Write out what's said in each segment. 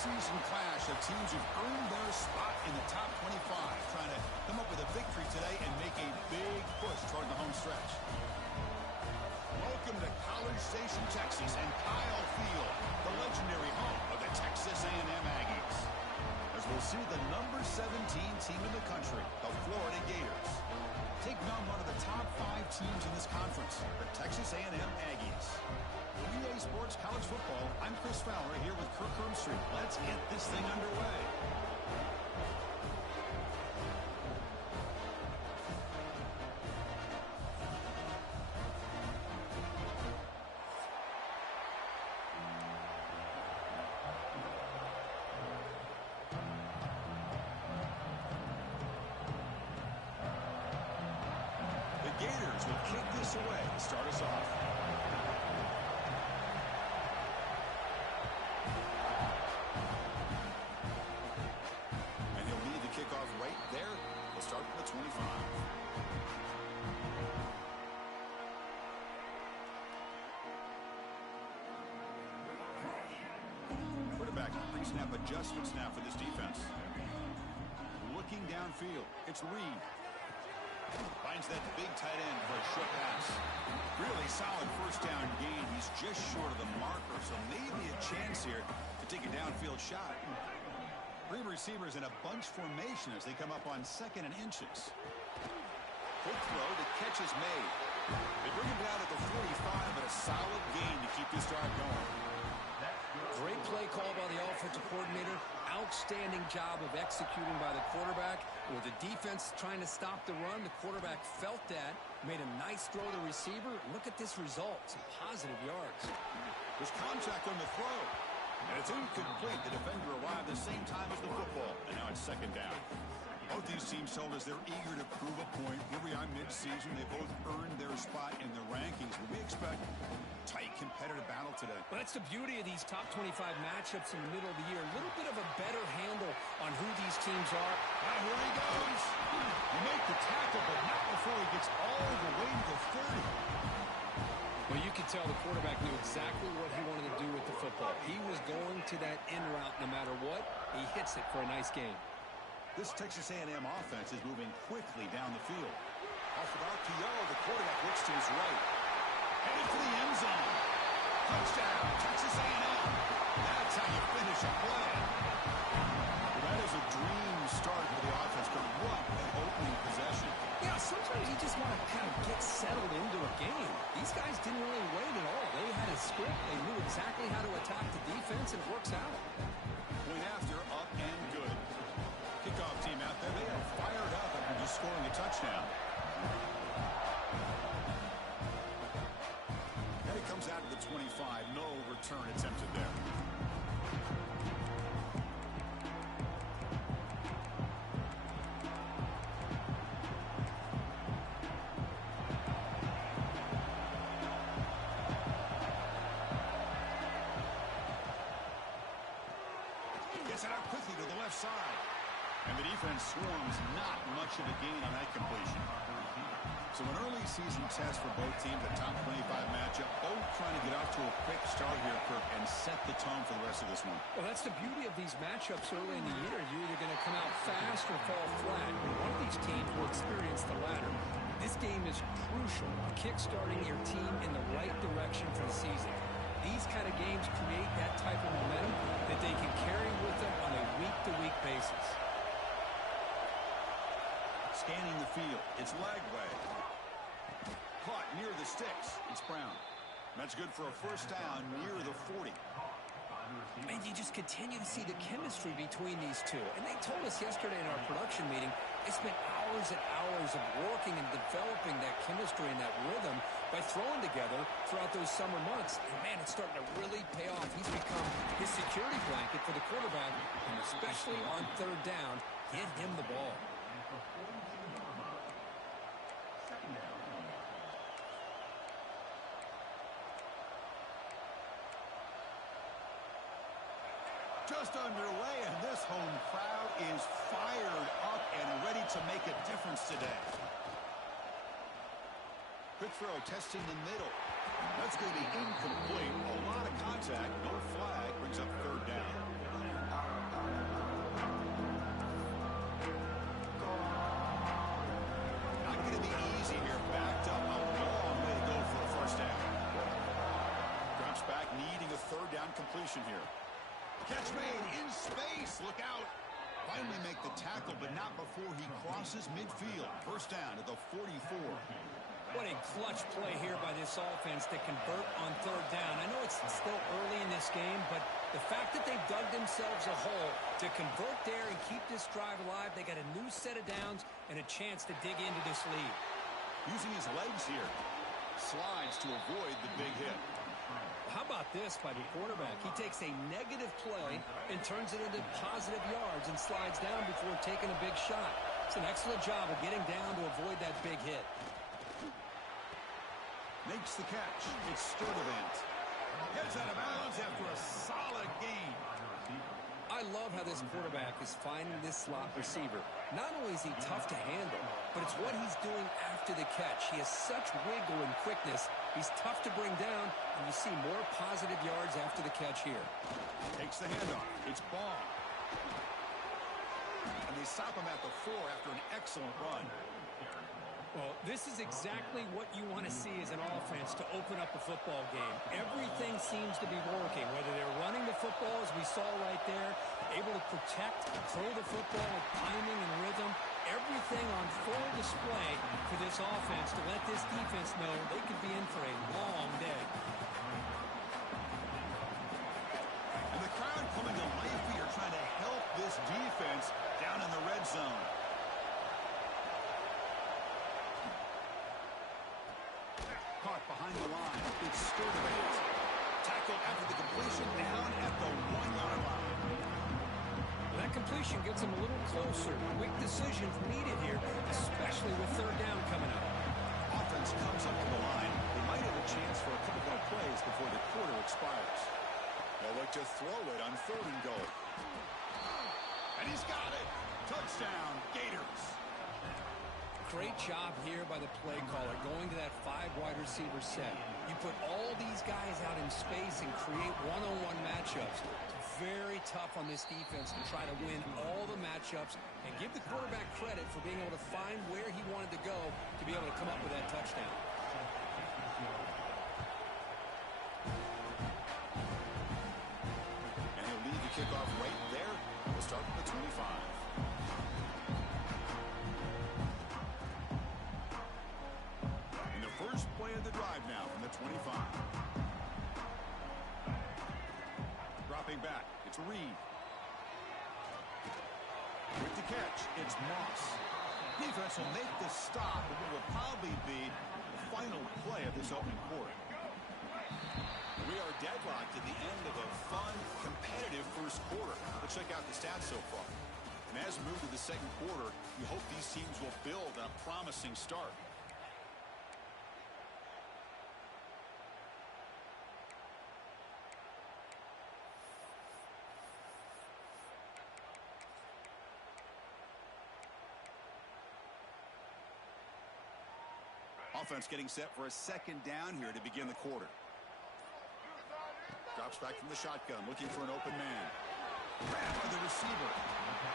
mid-season clash of teams who've earned their spot in the top 25, trying to come up with a victory today and make a big push toward the home stretch. Welcome to College Station, Texas, and Kyle Field, the legendary home of the Texas A&M Aggies. As we'll see the number 17 team in the country, the Florida Gators, taking on one of the top 5 teams in this conference, the Texas A&M Aggies. EA Sports College Football, I'm Chris Fowler here with Kirk Hermstreet. Let's get this thing underway. The Gators will kick this away to start us off. Right there, we'll start from the 25. Quarterback pre-snap adjustments now for this defense. Looking downfield, it's Reed. Finds that big tight end for a short pass. Really solid first down gain. He's just short of the marker, so maybe a chance here to take a downfield shot. 3 receivers in a bunch formation as they come up on 2nd and inches. Quick throw, the catch is made. They bring him down at the 45, but a solid gain to keep this drive going. Great play call by the offensive coordinator. Outstanding job of executing by the quarterback. With the defense trying to stop the run, the quarterback felt that, made a nice throw to the receiver. Look at this result. Some positive yards. There's contact on the throw. And it's incomplete. The defender arrived the same time as the football. And now it's 2nd down. Both these teams told us they're eager to prove a point. Here we are mid-season. They both earned their spot in the rankings. But we expect tight competitive battle today. Well, that's the beauty of these top 25 matchups in the middle of the year. A little bit of a better handle on who these teams are. Now here he goes. You make the tackle, but not before he gets all the way to the 30. Well, you could tell the quarterback knew exactly what he wanted to do with the football. He was going to that in route no matter what. He hits it for a nice gain. This Texas A&M offense is moving quickly down the field. Off of RPO, the quarterback looks to his right. Headed for the end zone. Touchdown, Texas A&M. That's how you finish a play. Well, that is a dream start for the offense, but what an opening possession. Yeah, sometimes you just want to kind of get settled into a game. These guys didn't really wait at all. They had a script. They knew exactly how to attack the defense, and it works out. Point after, up and good. Kickoff team out there, they are fired up after just scoring a touchdown. And it comes out to the 25. No return attempted there. Gets it out quickly to the left side. And the defense swarms not much of a gain on that completion. So an early season test for both teams, a top 25 matchup. Both trying to get off to a quick start here, Kirk, and set the tone for the rest of this one. Well, that's the beauty of these matchups early in the year. You're either going to come out fast or fall flat. One of these teams will experience the latter. This game is crucial, kick-starting your team in the right direction for the season. These kind of games create that type of momentum that they can carry with them on a week-to-week basis. Scanning the field. It's Lagway. Caught near the sticks. It's Brown. That's good for a first down near the 40. And you just continue to see the chemistry between these two. And they told us yesterday in our production meeting, they spent hours and hours of working and developing that chemistry and that rhythm by throwing together throughout those summer months. And, man, it's starting to really pay off. He's become his security blanket for the quarterback, and especially on 3rd down, get him the ball. Just underway, and this home crowd is fired up and ready to make a difference today. Quick throw, testing the middle. That's going to be incomplete. A lot of contact, no flag, brings up 3rd down. formation here. Catch made in space. Look out. Finally make the tackle, but not before he crosses midfield. First down at the 44. What a clutch play here by this offense to convert on third down. I know it's still early in this game, but the fact that they've dug themselves a hole to convert there and keep this drive alive, they got a new set of downs and a chance to dig into this lead. Using his legs here. Slides to avoid the big hit. How about this by the quarterback? He takes a negative play and turns it into positive yards and slides down before taking a big shot. It's an excellent job of getting down to avoid that big hit. Makes the catch. It's Sturdivant. Gets out of bounds after a solid gain. I love how this quarterback is finding this slot receiver. Not only is he tough to handle, but it's what he's doing after the catch. He has such wiggle and quickness. He's tough to bring down, and you see more positive yards after the catch here. Takes the handoff. It's Ball. And they stop him at the 4 after an excellent run. Well, this is exactly what you want to see as an offense to open up a football game. Everything seems to be working, whether they're running the football, as we saw right there, able to protect, throw the football with timing and rhythm. Everything on full display for this offense to let this defense know they could be in for a long day. And the crowd coming to life here, trying to help this defense down in the red zone. Caught behind the line. It's Sturdivant. Tackled after the completion down at the 1-yard line. That completion gets him a little closer. Quick decisions needed here, especially with third down coming up. Offense comes up to the line. They might have a chance for a couple more plays before the quarter expires. They'll look to throw it on 3rd and goal. And he's got it. Touchdown, Gators. Great job here by the play caller going to that 5 wide receiver set. You put all these guys out in space and create one-on-one matchups. It's very tough on this defense to try to win all the matchups and give the quarterback credit for being able to find where he wanted to go to be able to come up with that touchdown. And he'll lead the kickoff right there. We'll start from the 25. First play of the drive now from the 25. Dropping back, it's Reed. With the catch, it's Moss. Defense will make the stop, and it will probably be the final play of this opening quarter. We are deadlocked at the end of a fun, competitive first quarter. Let's check out the stats so far. And as we move to the second quarter, we hope these teams will build on a promising start. Offense getting set for a second down here to begin the quarter. Drops back from the shotgun, looking for an open man. Grab by the receiver.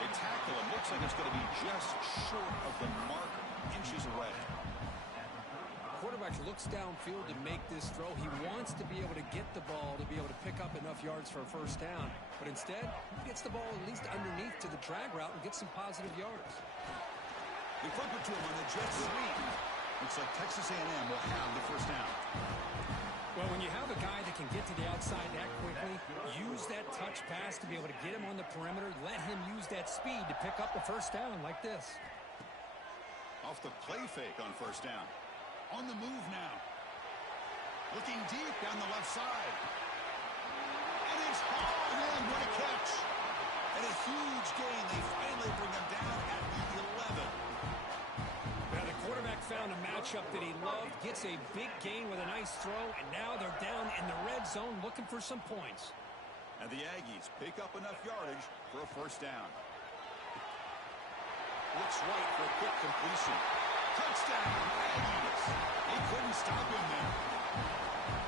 They tackle him. Looks like it's going to be just short of the marker, inches away. Quarterback looks downfield to make this throw. He wants to be able to get the ball to be able to pick up enough yards for a first down. But instead, he gets the ball at least underneath to the drag route and gets some positive yards. They flip it to him on the jet sweep. Looks like Texas A&M will have the first down. Well, when you have a guy that can get to the outside that quickly, use that touch pass to be able to get him on the perimeter, let him use that speed to pick up the first down like this. Off the play fake on first down. On the move now. Looking deep down the left side. And it's hauled in. What a catch. And a huge gain. They finally bring him down at the 11. Now the quarterback found a matchup that he loved, gets a big gain with a nice throw, and now they're down in the red zone looking for some points. And the Aggies pick up enough yardage for a first down. Looks right for a quick completion. Touchdown, Aggies. They couldn't stop him there.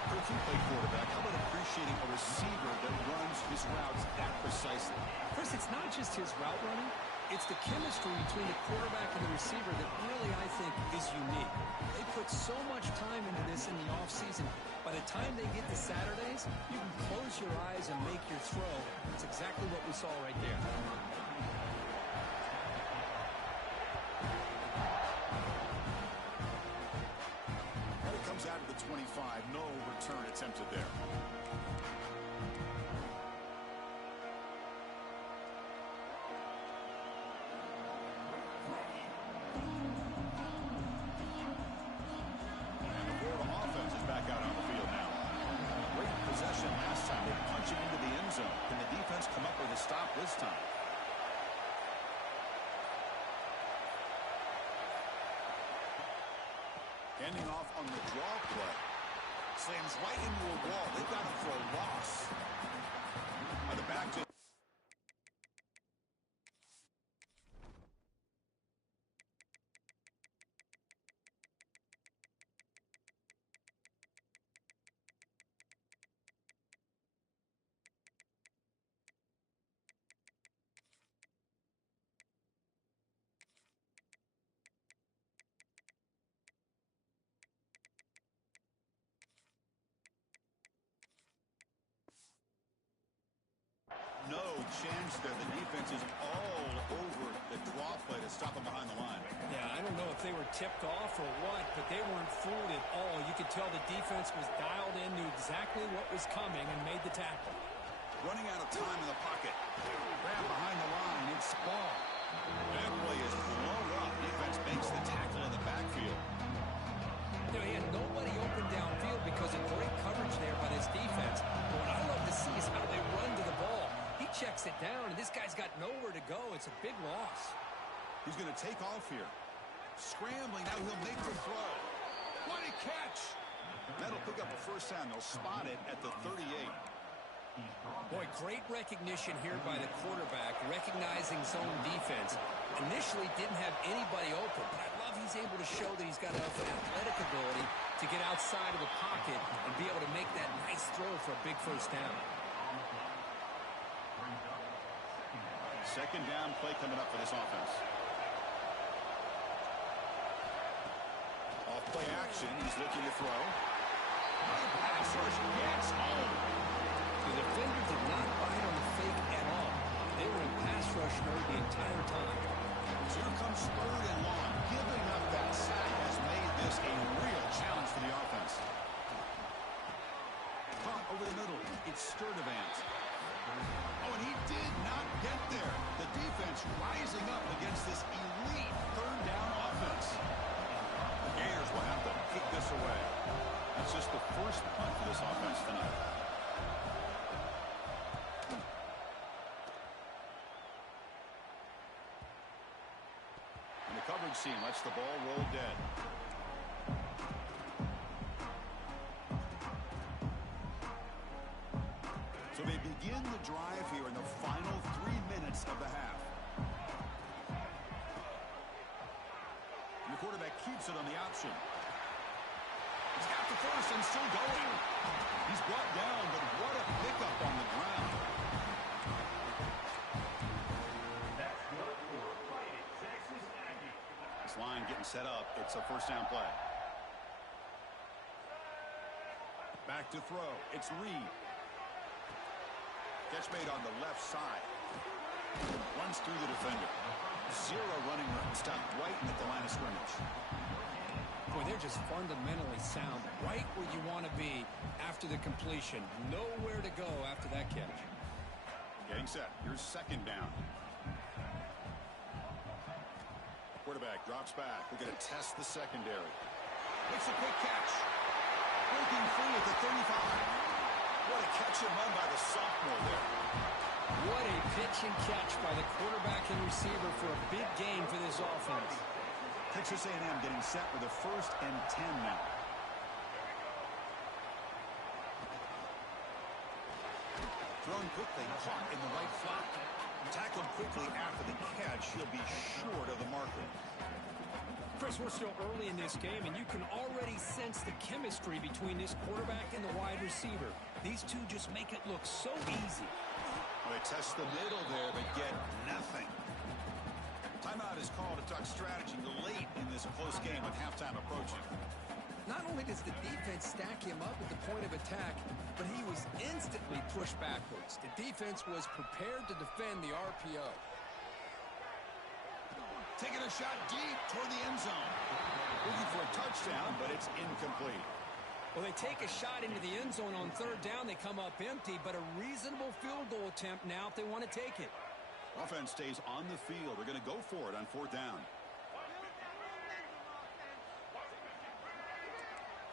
For a two-play quarterback, how about appreciating a receiver that runs his routes that precisely? Chris, it's not just his route running. It's the chemistry between the quarterback and the receiver that really, I think, is unique. They put so much time into this in the offseason. By the time they get to Saturdays, you can close your eyes and make your throw. That's exactly what we saw right there. And it comes out of the 25. No return attempted there. Last time they punch it into the end zone. Can the defense come up with a stop this time? Handing off on the draw play. Slams right into a wall. They've got him for a loss. On the back to no chance there. The defense is all over the draw play to stop him behind the line. Yeah, I don't know if they were tipped off or what, but they weren't fooled at all. You could tell the defense was dialed in, knew exactly what was coming, and made the tackle. Running out of time in the pocket. Grab behind the line. It's ball. That play is blown up. Defense makes the tackle in the backfield. You know, he had nobody open downfield because of great coverage there by this defense. But what I love to see is how they run to the ball. He checks it down, and this guy's got nowhere to go. It's a big loss. He's going to take off here. Scrambling. Now he'll make the throw. What a catch. That'll pick up a first down. They'll spot it at the 38. Boy, great recognition here by the quarterback, recognizing zone defense. Initially didn't have anybody open, but I love he's able to show that he's got enough athletic ability to get outside of the pocket and be able to make that nice throw for a big first down. Second down play coming up for this offense. Off play action. He's looking to throw. Pass rush gets home. The defender did not bite on the fake at all. They were in pass rush mode the entire time. So here comes third and long. Giving up that sack has made this a real challenge for the offense. Caught over the middle. It's Sturdivant. Oh, and he did not get there. The defense rising up against this elite third down offense. The Gators will have to kick this away. That's just the first punt for this offense tonight. And the coverage team lets the ball roll dead. So they begin the drive here in the final 3 minutes of the half. And the quarterback keeps it on the option. He's got the first and still going. He's brought down, but what a pickup on the ground. This line getting set up. It's a first down play. Back to throw. It's Reed. Catch made on the left side. Runs through the defender. Zero running room. Stopped right at the line of scrimmage. Boy, they're just fundamentally sound. Right where you want to be after the completion. Nowhere to go after that catch. Getting set. Here's second down. Quarterback drops back. We're going to test the secondary. Makes a quick catch. Breaking free at the 35. What a catch and run by the sophomore there. What a pitch and catch by the quarterback and receiver for a big gain for this offense. Texas A&M getting set with a 1st and 10 now. Thrown quickly, caught in the right flat. Tackled quickly after the catch. He'll be short of the marker. Chris, we're still early in this game, and you can already sense the chemistry between this quarterback and the wide receiver. These two just make it look so easy. Well, they test the middle there, but get nothing. Timeout is called to talk strategy late in this close game with halftime approaching. Not only does the defense stack him up at the point of attack, but he was instantly pushed backwards. The defense was prepared to defend the RPO. Taking a shot deep toward the end zone. Looking for a touchdown, but it's incomplete. Well, they take a shot into the end zone on third down. They come up empty, but a reasonable field goal attempt now if they want to take it. Offense stays on the field. They're going to go for it on fourth down.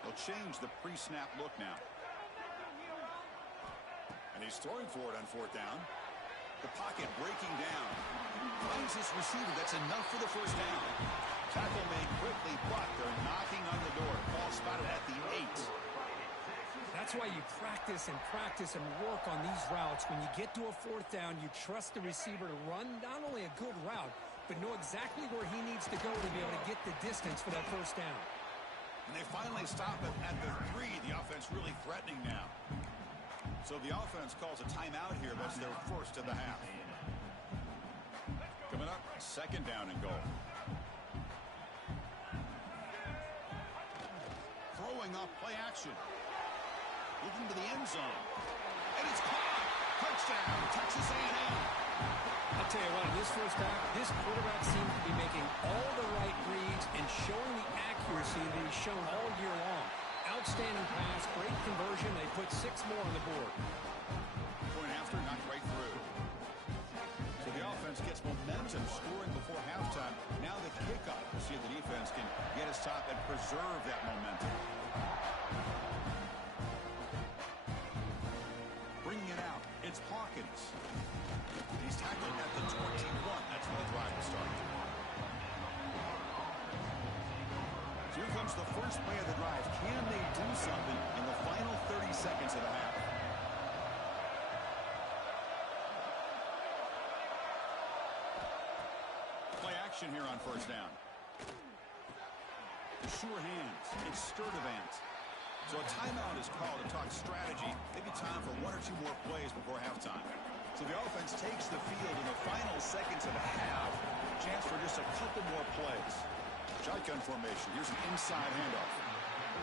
They'll change the pre-snap look now. And he's throwing for it on fourth down. The pocket breaking down. Finds his receiver. That's enough for the first down. Tackle made quickly, but they're knocking on the door. Ball spotted at the 8. That's why you practice and work on these routes. When you get to a fourth down, you trust the receiver to run not only a good route, but know exactly where he needs to go to be able to get the distance for that first down. And they finally stop it at the 3. The offense really threatening now. So the offense calls a timeout here. That's their first of the half. Coming up, second down and goal. Throwing up play action. Looking to the end zone. And it's caught. Touchdown, Texas A&M. I'll tell you what, in this first half, this quarterback seems to be making all the right reads and showing the accuracy that he's shown all year long. Outstanding pass, great conversion. They put 6 more on the board. Point after, knocked right through. So the offense gets momentum, scoring before halftime. Now the kickoff. We'll see if the defense can get a stop and preserve that momentum. Bringing it out. It's Hawkins. He's tackled at the 21. That's where the drive will start. So here comes the first play of the drive. Can they do something in the final 30 seconds of the half? Play action here on first down. Sure hands. It's Sturdivant. So a timeout is called to talk strategy. Maybe time for 1 or 2 more plays before halftime. So the offense takes the field in the final seconds of the half. Chance for just a couple more plays. Shotgun formation. Here's an inside handoff.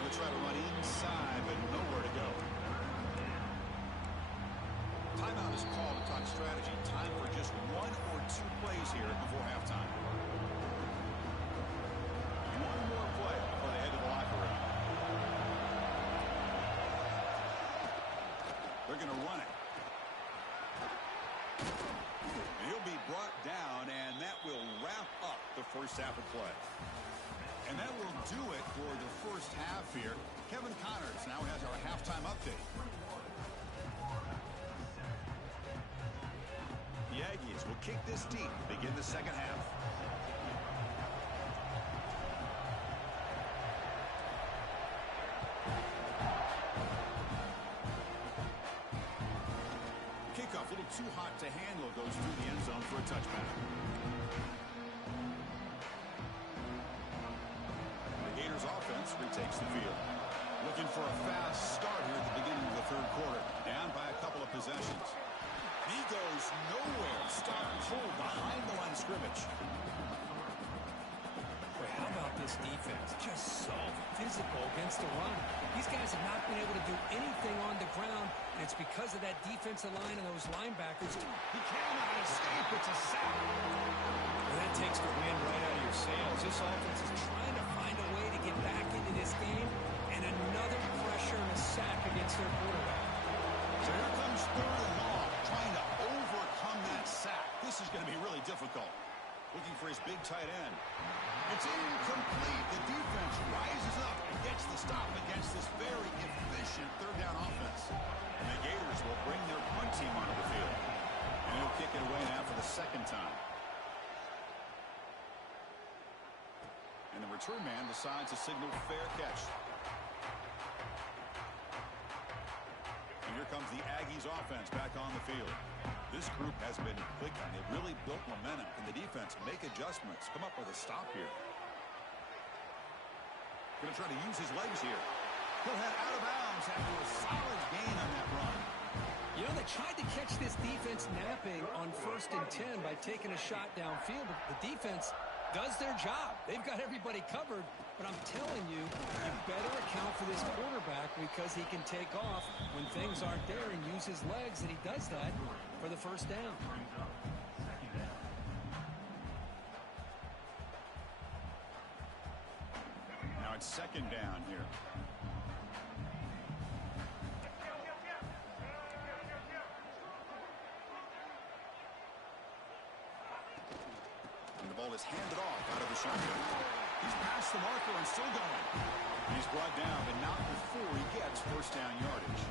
Going to try to run inside, but nowhere to go. Timeout is called to talk strategy. Time for just 1 or 2 plays here before halftime. 1 more play before they head to the locker room. They're going to run it. And he'll be brought down, and that will wrap up the first half of play. And that will do it for the first half here. Kevin Connors now has our halftime update. The Aggies will kick this deep to begin the second half. Kickoff, a little too hot to handle, goes through the end zone for a touchback. The Gators offense retakes the field. Looking for a fast start here at the beginning of the third quarter. Down by a couple of possessions. He goes nowhere. Stop pulled behind the line of scrimmage. Boy, how about this defense? Just so physical against the run. These guys have not been able to do anything on the ground, and it's because of that defensive line and those linebackers. He cannot escape. It's a sack. Well, that takes the wind right out of your sails. This offense is trying to find a way to get back into this game, and another pressure and a sack against their quarterback. So here comes third and long, trying to overcome that sack. This is going to be really difficult. Looking for his big tight end. It's incomplete. The defense rises up and gets the stop against this very efficient third down offense. And the Gators will bring their punt team onto the field. And he'll kick it away now for the second time. And the return man decides to signal fair catch. And here comes the Aggies offense back on the field. This group has been clicking. They've really built momentum. Can the defense make adjustments? Come up with a stop here. Going to try to use his legs here. He'll head out of bounds after a solid gain on that run. You know, they tried to catch this defense napping on 1st and 10 by taking a shot downfield. But the defense does their job. They've got everybody covered, But I'm telling you, you better account for this quarterback because he can take off when things aren't there and use his legs, and he does that for the first down. Now it's second down here. And the ball is handed off out of the shotgun. He's past the marker and still going. He's brought down, but not before he gets first down yardage.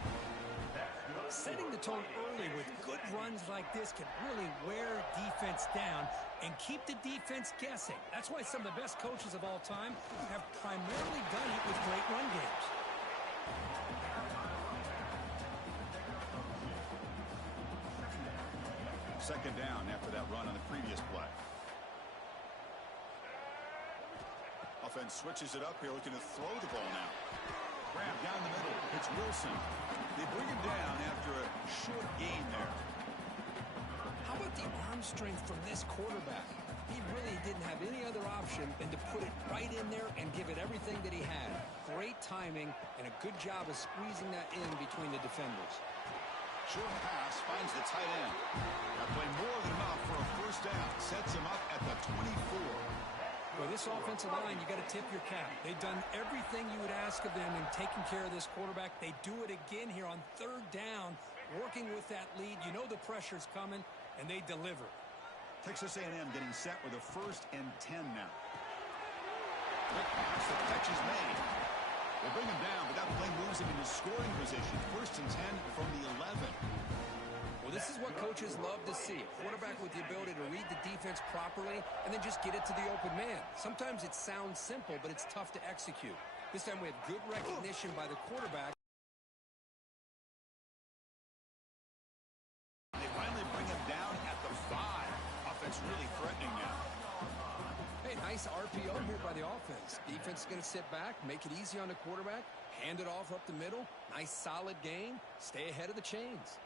Setting the tone early with good runs like this can really wear defense down and keep the defense guessing. That's why some of the best coaches of all time have primarily done it with great run games. Second down after that run on the previous play. Offense switches it up here, looking to throw the ball now. Grab down the middle. It's Wilson. They bring him down after a short gain there. How about the arm strength from this quarterback? He really didn't have any other option than to put it right in there and give it everything that he had. Great timing and a good job of squeezing that in between the defenders. Short pass finds the tight end. That play more than enough for a first down. Sets him up at the 24. Well, this offensive line, you got to tip your cap. They've done everything you would ask of them in taking care of this quarterback. They do it again here on third down, working with that lead. You know the pressure's coming, and they deliver. Texas A&M getting set with a 1st and 10 now. Quick pass, the catch is made. They bring him down, but that play moves him into scoring position. 1st and 10 from the 11. Well, this is what coaches love to see. A quarterback with the ability to read the defense properly and then just get it to the open man. Sometimes it sounds simple, but it's tough to execute. This time we have good recognition by the quarterback. They finally bring him down at the 5. Offense really threatening now. Hey, nice RPO here by the offense. Defense is going to sit back, make it easy on the quarterback, hand it off up the middle. Nice solid gain. Stay ahead of the chains.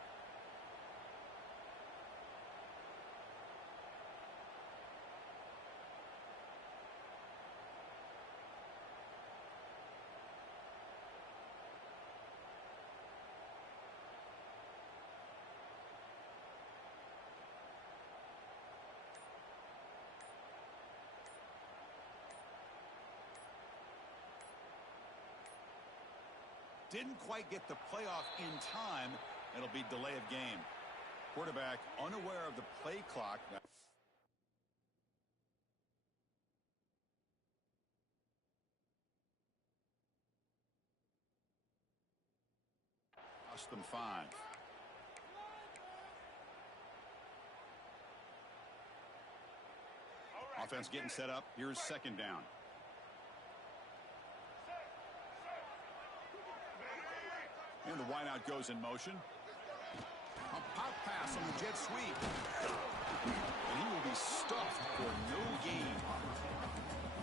Didn't quite get the playoff in time. It'll be delay of game. Quarterback unaware of the play clock. Cost them 5. Offense getting set up. Here's second down. And the wideout goes in motion. A pop pass on the jet sweep. And he will be stuffed for no gain.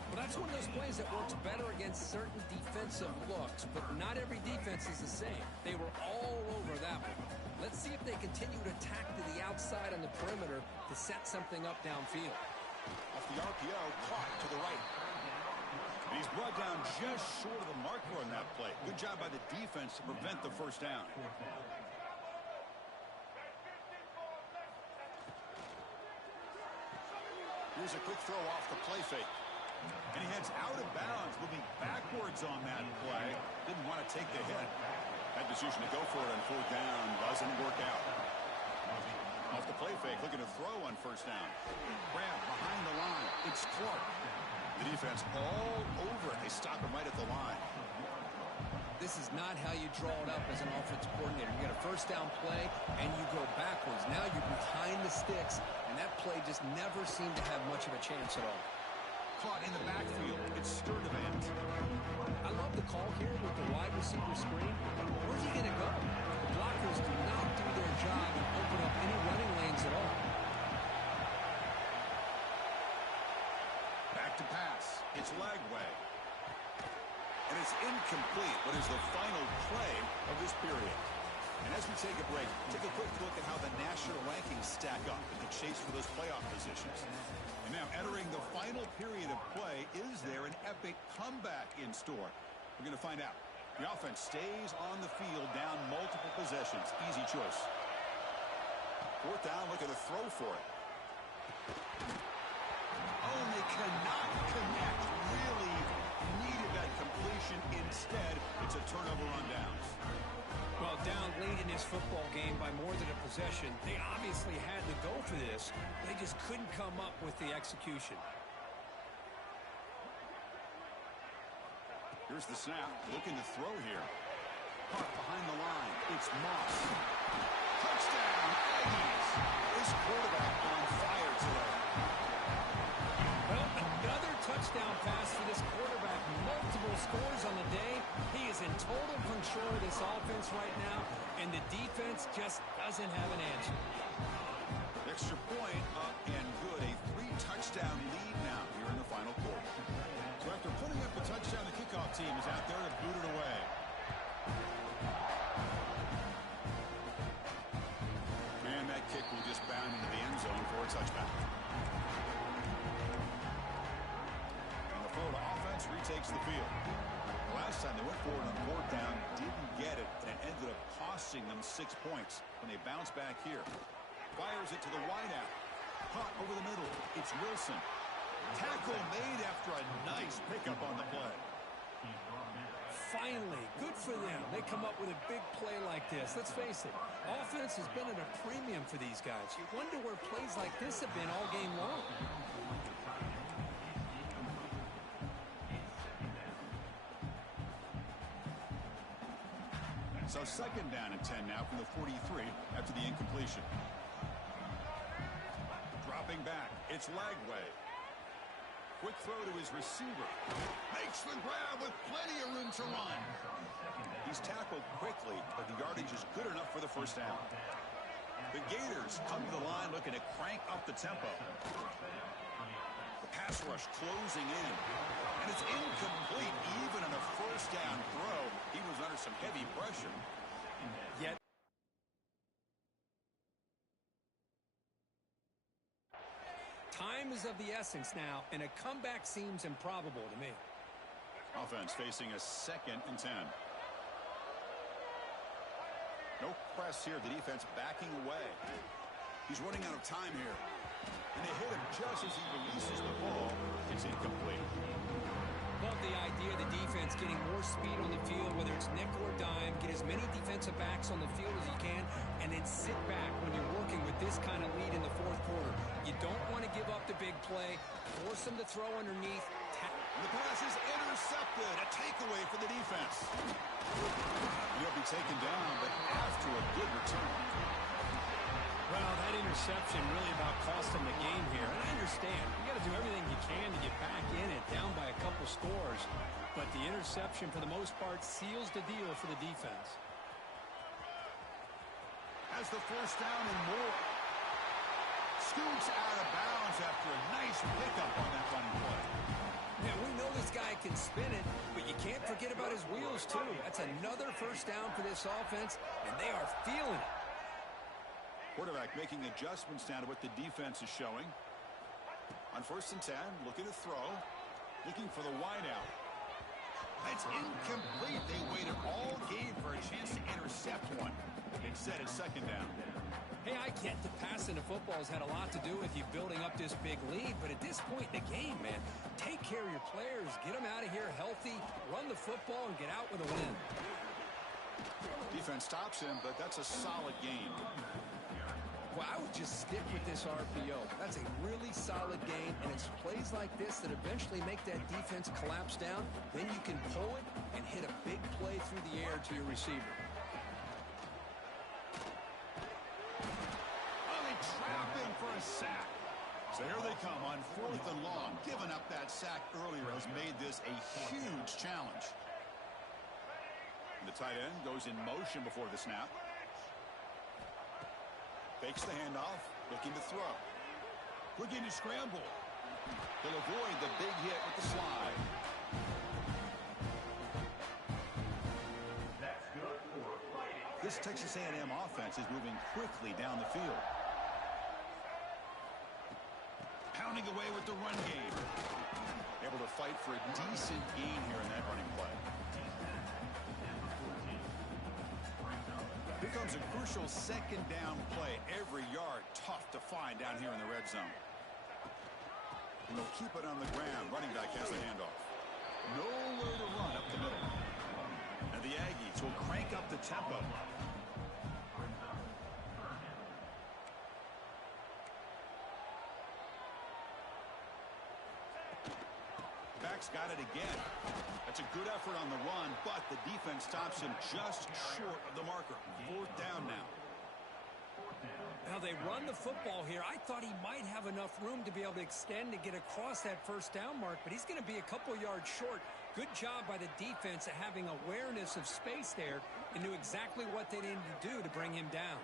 Well, that's one of those plays that works better against certain defensive looks, but not every defense is the same. They were all over that one. Let's see if they continue to attack to the outside on the perimeter to set something up downfield. Off the RPO, caught to the right. And he's brought down just short of the marker on that play. Good job by the defense to prevent the first down. Here's a quick throw off the play fake. And he heads out of bounds, moving backwards on that play. Didn't want to take the hit. That decision to go for it on 4th down doesn't work out. Off the play fake, looking to throw on first down. Grab behind the line. It's Clark. The defense all over it. They stop him right at the line. This is not how you draw it up as an offensive coordinator. You get a first down play, and you go backwards. Now you're behind the sticks, and that play just never seemed to have much of a chance at all. Caught in the backfield. It's Sturdivant. I love the call here with the wide receiver screen. Where's he going to go? The blockers do not do their job and open up any running lanes at all. Back to pass. It's Lagway. And it's incomplete, but is the final play of this period. And as we take a break, take a quick look at how the national rankings stack up in the chase for those playoff positions. And now entering the final period of play, is there an epic comeback in store? We're going to find out. The offense stays on the field down multiple possessions. Easy choice. Fourth down, look at the throw for it. Oh, and they cannot connect. Really needed that completion. Instead, it's a turnover on downs. Well, down late in this football game by more than a possession, they obviously had to go for this. They just couldn't come up with the execution. Here's the snap. Looking to throw here. Caught behind the line. It's Moss. Touchdown, Aggies. This quarterback on fire today. Well, another touchdown pass for this quarterback. Multiple scores on the day. He is in total control of this offense right now, and the defense just doesn't have an answer. Extra point up and good. A 3-touchdown lead now here in the final quarter. So after putting up a touchdown, the kickoff team is out there to boot it away. And that kick will just bound into the end zone for a touchback. And the Florida offense retakes the field. Last time they went forward on fourth down, didn't get it, and it ended up costing them 6 points when they bounce back here. Fires it to the wideout. Caught over the middle. It's Wilson. Tackle made after a nice pickup on the play. Finally, good for them. They come up with a big play like this. Let's face it, offense has been at a premium for these guys. You wonder where plays like this have been all game long. So second down and 10 now from the 43 after the incompletion. Dropping back, it's Lagway. Quick throw to his receiver. Makes the grab with plenty of room to run. He's tackled quickly, but the yardage is good enough for the first down. The Gators come to the line looking to crank up the tempo. The pass rush closing in. And it's incomplete even on a first down throw. He was under some heavy pressure. Yet time is of the essence now, and a comeback seems improbable to me. Offense facing a second and 10. No press here. The defense backing away. He's running out of time here. And they hit him just as he releases the ball. It's incomplete. Love the idea of the defense getting more speed on the field, whether it's nickel or dime, get as many defensive backs on the field as you can, and then sit back when you're working with this kind of lead in the fourth quarter. You don't want to give up the big play, force them to throw underneath. The pass is intercepted. A takeaway for the defense. He'll be taken down, but after a good return. Well, that interception really about cost them the game here. And I understand. You got to do everything you can to get back in it, down by a couple scores. But the interception, for the most part, seals the deal for the defense. Has the first down and more. Scoots out of bounds after a nice pickup on that running play. Yeah, we know this guy can spin it, but you can't forget about his wheels, too. That's another first down for this offense, and they are feeling it. Quarterback making adjustments down to what the defense is showing. On first and 10, looking to throw. Looking for the wideout. That's incomplete. They waited all game for a chance to intercept one. Instead, it's second down. Hey, I get the passing of football has had a lot to do with you building up this big lead, but at this point in the game, man, take care of your players, get them out of here healthy, run the football, and get out with a win. Defense stops him, but that's a solid game. Well, I would just stick with this RPO. That's a really solid game, and it's plays like this that eventually make that defense collapse down. Then you can pull it and hit a big play through the air to your receiver. Oh, they trap him for a sack. So here they come on fourth and long. Giving up that sack earlier has made this a huge challenge. The tight end goes in motion before the snap. Takes the handoff, looking to throw. Looking to scramble. He'll avoid the big hit with the slide. This Texas A&M offense is moving quickly down the field. Pounding away with the run game. Able to fight for a decent gain here in that running play. Here comes a crucial second down play. Every yard tough to find down here in the red zone. And they'll keep it on the ground. Running back has the handoff. Nowhere to run up the middle. And the Aggies will crank up the tempo. Back's got it again. That's a good effort on the run, but the defense stops him just short of the marker. Fourth down now. Now they run the football here. I thought he might have enough room to be able to extend and get across that first down mark, but he's going to be a couple yards short. Good job by the defense of having awareness of space there and knew exactly what they needed to do to bring him down.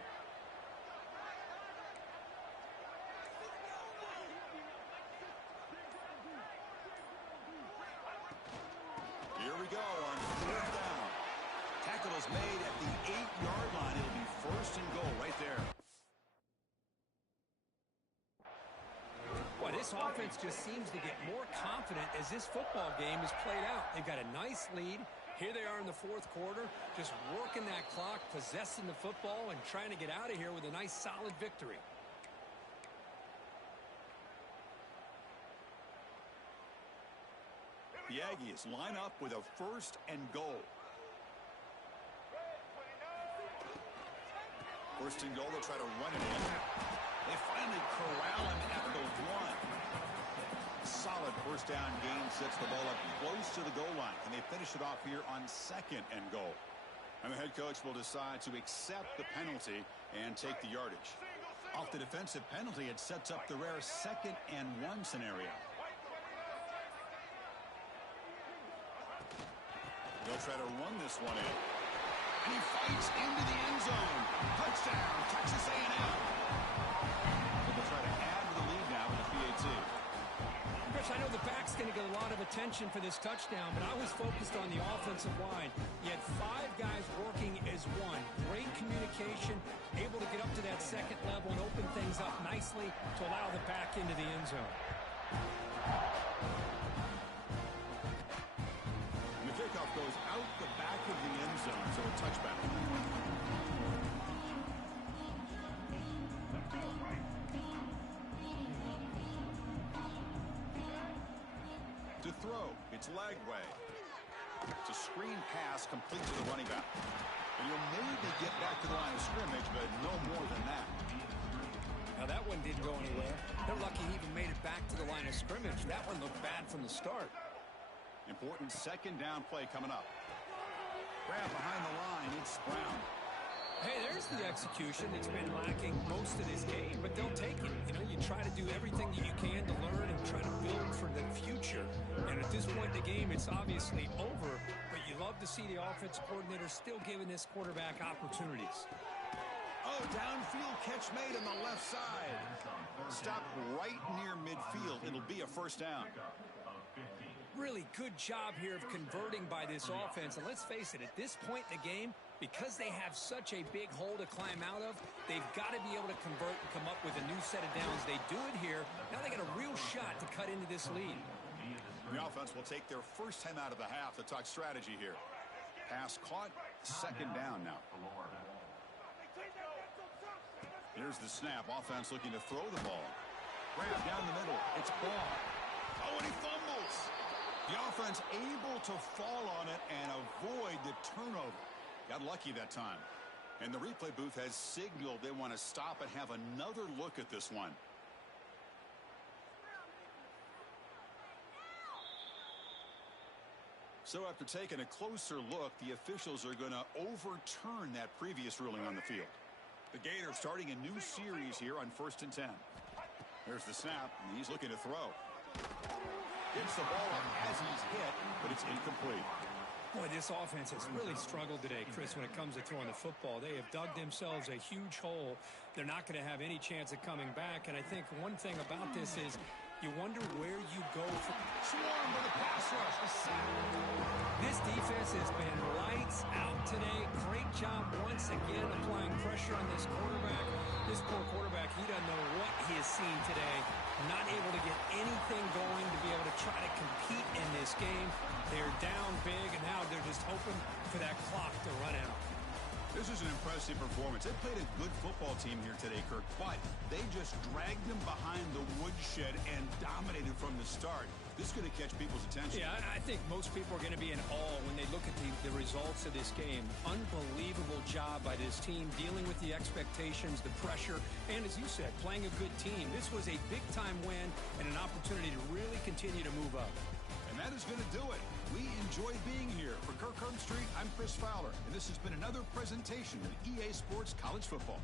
Here we go on fourth down. Tackle is made at the 8-yard line. It'll be first and goal right there. Boy, this offense just seems to get more confident as this football game is played out. They've got a nice lead. Here they are in the fourth quarter, just working that clock, possessing the football, and trying to get out of here with a nice, solid victory. The Aggies line up with a first and goal. First and goal, they'll try to run it in. They finally corral him at the 1. Solid first down gain sets the ball up close to the goal line. Can they finish it off here on second and goal? And the head coach will decide to accept the penalty and take the yardage. Off the defensive penalty, it sets up the rare second and 1 scenario. They'll try to run this one in. And he fights into the end zone. Touchdown, Texas A&M. They'll try to add to the lead now with the PAT. Chris, I know the back's going to get a lot of attention for this touchdown, but I was focused on the offensive line. You had 5 guys working as one. Great communication, able to get up to that second level and open things up nicely to allow the back into the end zone. The kickoff goes out the back of the end zone, so a touchback. To throw, it's Lagway. It's a screen pass complete to the running back. And you'll maybe get back to the line of scrimmage, but no more than that. Now that one didn't go anywhere. They're lucky he even made it back to the line of scrimmage. That one looked bad from the start. Important second down play coming up. Grab behind the line, it's Brown. Hey, there's the execution. It's been lacking most of this game, but they'll take it. You know, you try to do everything that you can to learn and try to build for the future. And at this point in the game, it's obviously over, but you love to see the offensive coordinator still giving this quarterback opportunities. Oh, downfield catch made on the left side. Stop right near midfield. It'll be a first down. Really good job here of converting by this offense. And let's face it, at this point in the game, because they have such a big hole to climb out of, they've got to be able to convert and come up with a new set of downs. They do it here. Now they got a real shot to cut into this lead. The offense will take their first time out of the half to talk strategy here. Pass caught, second down now. Here's the snap. Offense looking to throw the ball. Grab down the middle. It's Ball. Oh, and he fumbles. The offense able to fall on it and avoid the turnover. Got lucky that time. And the replay booth has signaled they want to stop and have another look at this one. So after taking a closer look, the officials are going to overturn that previous ruling on the field. The Gators starting a new series here on 1st and 10. There's the snap, and he's looking to throw. Gets the ball up as he's hit, but it's incomplete. Boy, this offense has really struggled today, Chris, when it comes to throwing the football. They have dug themselves a huge hole. They're not going to have any chance of coming back. And I think one thing about this is You wonder where you go from. Swarm with a pass rush. A sack. This defense has been lights out today. Great job once again applying pressure on this quarterback. This poor quarterback, he doesn't know what he has seen today. Not able to get anything going to be able to try to compete in this game. They're down big, and now they're just hoping for that clock to run out. This is an impressive performance. They played a good football team here today, Kirk, but they just dragged them behind the woodshed and dominated from the start. This is going to catch people's attention. Yeah, I think most people are going to be in awe when they look at the results of this game. Unbelievable job by this team, dealing with the expectations, the pressure, and as you said, playing a good team. This was a big-time win and an opportunity to really continue to move up. And that is going to do it. We enjoy being here. For Kirk Herbstreit, I'm Chris Fowler, and this has been another presentation of EA Sports College Football.